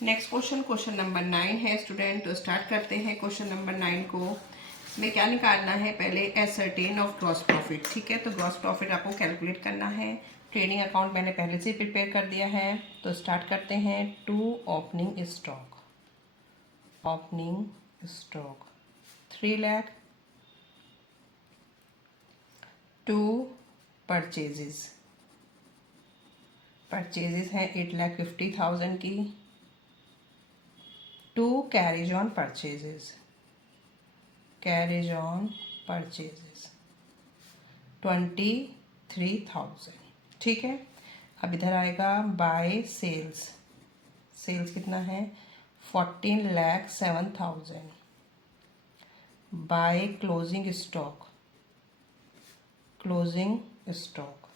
Next question number 9 है student. तो start करते हैं क्वेश्चन नंबर 9 को। इसमें क्या निकालना है, पहले एसर्टेन ऑफ ग्रॉस प्रॉफिट। ठीक है, तो ग्रॉस प्रॉफिट आपको कैलकुलेट करना है। ट्रेडिंग अकाउंट मैंने पहले से प्रिपेयर कर दिया है। तो स्टार्ट करते हैं। To opening stock, opening stock 3 lakh. To purchases, purchases हैं 8,50,000 की। To carriage on purchases, carriage on purchases 23,000। ठीक है, अब इधर आएगा बाय सेल्स, सेल्स कितना है 14,07,000। Bye closing stock, closing stock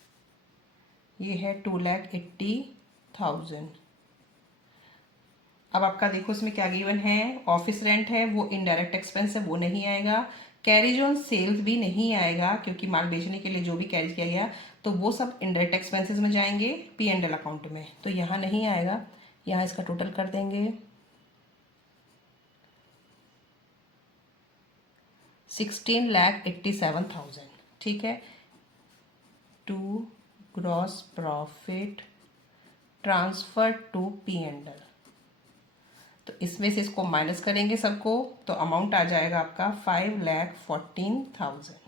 ये है 2,80,000। अब आपका देखो इसमें क्या गिवन है, ऑफिस रेंट है वो इनडायरेक्ट एक्सपेंस है वो नहीं आएगा। कैरेज ऑन सेल्स भी नहीं आएगा क्योंकि माल बेचने के लिए जो भी कैरेज किया गया तो वो सब इनडायरेक्ट एक्सपेंसेस में जाएंगे P&L अकाउंट में, तो यहाँ नहीं आएगा। यहाँ इसका टोटल कर देंगे 16,87,000। ठीक है, to gross profit transfer to P&L। तो इसमें से इसको माइनस करेंगे सबको, तो अमाउंट आ जाएगा आपका 5,14,000।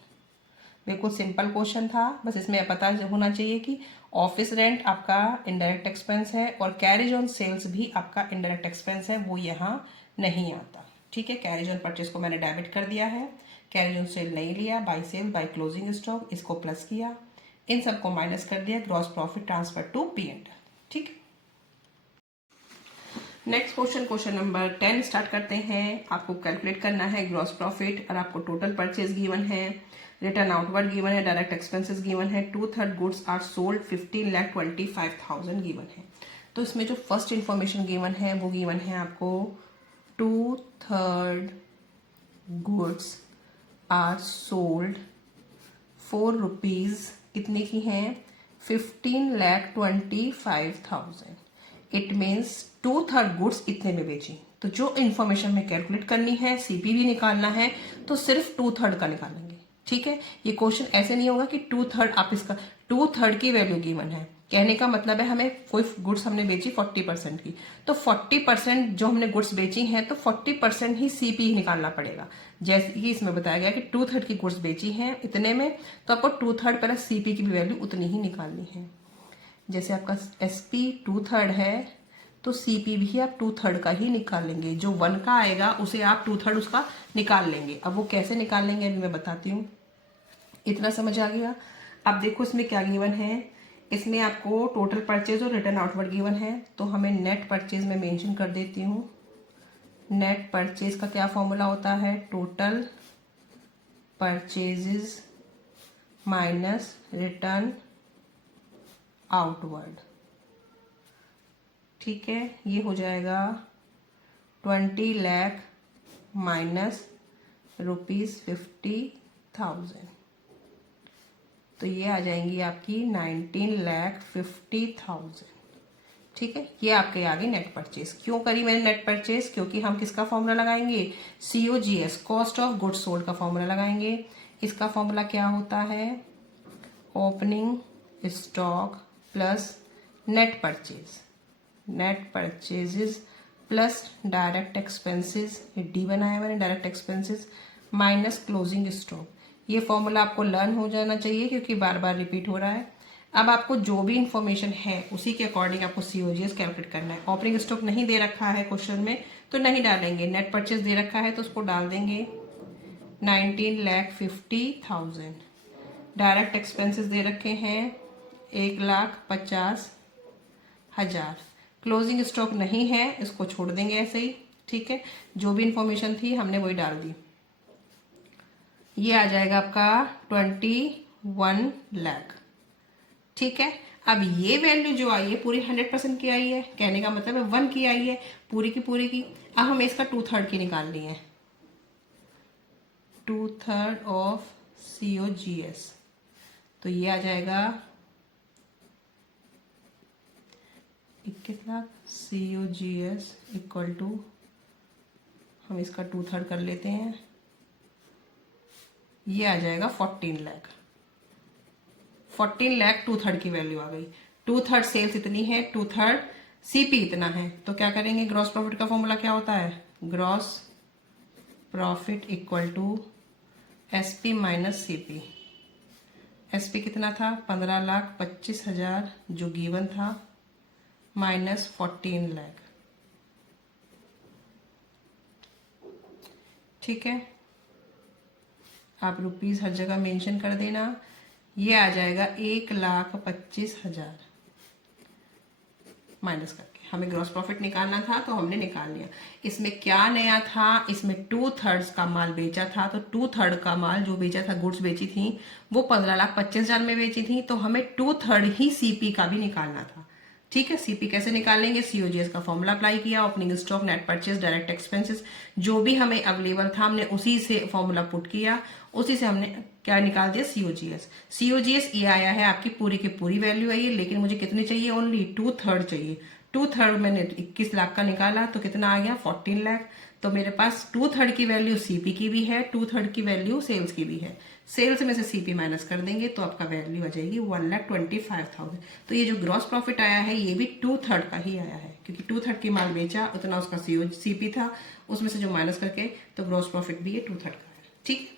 बिल्कुल सिंपल क्वेश्चन था, बस इसमें पता होना चाहिए कि ऑफिस रेंट आपका इनडायरेक्ट एक्सपेंस है और कैरेज ऑन सेल्स भी आपका इनडायरेक्ट एक्सपेंस है, वो यहाँ नहीं आता। ठीक है, कैरेज ऑन परचेज को मैंने डेबिट कर दिया है, कैरेज ऑन सेल नहीं लिया। By sale, by closing stock इसको प्लस किया, इन सबको माइनस कर दिया, gross profit transfer to P&L। ठीक है, नेक्स्ट क्वेश्चन नंबर 10 स्टार्ट करते हैं। आपको कैलकुलेट करना है ग्रॉस प्रॉफिट और आपको टोटल परचेज गिवन है, रिटर्न आउटवर्ड गिवन है, डायरेक्ट एक्सपेंसेस गिवन है। 2/3 गुड्स आर सोल्ड 15,25,000 गिवन है। तो इसमें जो फर्स्ट इंफॉर्मेशन गिवन है वो गिवन है आपको 2/3 goods are sold for rupees कितने की हैं 15,25,000। इट मीन्स 2/3 गुड्स इतने में बेची। तो जो इन्फॉर्मेशन में कैलकुलेट करनी है, सीपी भी निकालना है, तो सिर्फ 2/3 का निकालेंगे। ठीक है, ये क्वेश्चन ऐसे नहीं होगा कि 2/3 आप इसका 2/3 की वैल्यू गिवन है। कहने का मतलब है हमें कोई गुड्स हमने बेची 40% की, तो 40% जो हमने गुड्स बेची हैं तो 40% ही सीपी निकालना पड़ेगा। जैसे कि इसमें बताया गया कि 2/3 की गुड्स बेची हैं इतने में, तो आपको 2/3 प्लस सीपी की भी वैल्यू उतनी ही निकालनी है। जैसे आपका एसपी 2/3 है तो सीपी भी आप 2/3 का ही निकाल लेंगे। जो 1 का आएगा उसे आप 2/3 उसका निकाल लेंगे। अब वो कैसे निकाल लेंगे अभी मैं बताती हूँ। इतना समझ आ गया। अब देखो इसमें क्या गिवन है, इसमें आपको टोटल परचेज और रिटर्न आउटवर्ड गिवन है, तो हमें नेट परचेज में मेंशन कर देती हूँ। नेट परचेज का क्या फॉर्मूला होता है, total purchases minus return outward. ठीक है, ये हो जाएगा 20 लाख माइनस ₹50,000, तो ये आ जाएंगी आपकी 19,50,000। ठीक है, ये आपके आगे नेट परचेज। क्यों करी मैंने नेट परचेज, क्योंकि हम किसका फॉर्मूला लगाएंगे, COGS cost of goods sold का फॉर्मूला लगाएंगे। इसका फॉर्मूला क्या होता है, opening stock plus net purchase, net purchases plus direct expenses, D बनाया मैंने direct expenses, minus closing stock. ये फॉर्मूला आपको लर्न हो जाना चाहिए क्योंकि बार बार रिपीट हो रहा है। अब आपको जो भी इंफॉर्मेशन है उसी के अकॉर्डिंग आपको COGS कैलकुलेट करना है। ओपनिंग स्टॉक नहीं दे रखा है क्वेश्चन में तो नहीं डालेंगे, नेट परचेज दे रखा है तो उसको डाल देंगे 19,50,000। डायरेक्ट एक्सपेंसेस दे रखे हैं 1,50,000। क्लोजिंग स्टॉक नहीं है, इसको छोड़ देंगे ऐसे ही। ठीक है, जो भी इंफॉर्मेशन थी हमने वही डाल दी। ये आ जाएगा आपका 21 लाख। ठीक है, अब ये वैल्यू जो आई है पूरी 100% की आई है, कहने का मतलब है 1 की आई है पूरी की पूरी की। अब हमें इसका 2/3 की निकालनी है, 2/3 ऑफ COGS, तो ये आ जाएगा 21 लाख। COGS इक्वल टू, हम इसका 2/3 कर लेते हैं, ये आ जाएगा 14 लाख। 14 लाख 2/3 की वैल्यू आ गई। 2/3 सेल्स इतनी है, 2/3 CP इतना है, तो क्या करेंगे, ग्रॉस प्रॉफिट का फॉर्मूला क्या होता है, gross profit equal to SP minus CP। SP कितना था, 15,25,000 जो गिवन था, माइनस 14 लाख। ठीक है, आप रुपीज हर जगह मेंशन कर देना। ये आ जाएगा 1,25,000 माइनस करके। हमें ग्रॉस प्रॉफिट निकालना था तो हमने निकाल लिया। इसमें क्या नया था, इसमें 2/3 का माल बेचा था, तो 2/3 का माल जो बेचा था, गुड्स बेची थी, वो 15,25,000 में बेची थी, तो हमें 2/3 ही CP का भी निकालना था। ठीक है, CP कैसे निकालेंगे, COGS का फॉर्मूला अप्लाई किया, opening stock, net purchase, direct expenses, जो भी हमें अवेलेबल था हमने उसी से फॉर्मूला पुट किया, उसी से हमने क्या निकाल दिया, COGS। COGS ये आया है, आपकी पूरी की पूरी वैल्यू आई है, लेकिन मुझे कितनी चाहिए, ओनली 2/3 चाहिए। 2/3 मैंने 21 लाख का निकाला तो कितना आ गया, 14 लाख। तो मेरे पास 2/3 की वैल्यू CP की भी है, 2/3 की वैल्यू सेल्स की भी है। सेल्स में से CP माइनस कर देंगे तो आपका वैल्यू आ जाएगी 1,25,000। तो ये जो ग्रॉस प्रॉफिट आया है ये भी 2/3 का ही आया है, क्योंकि 2/3 की माल बेचा उतना उसका CP था, उसमें से जो माइनस करके तो ग्रॉस प्रॉफिट भी ये 2/3 का है। ठीक।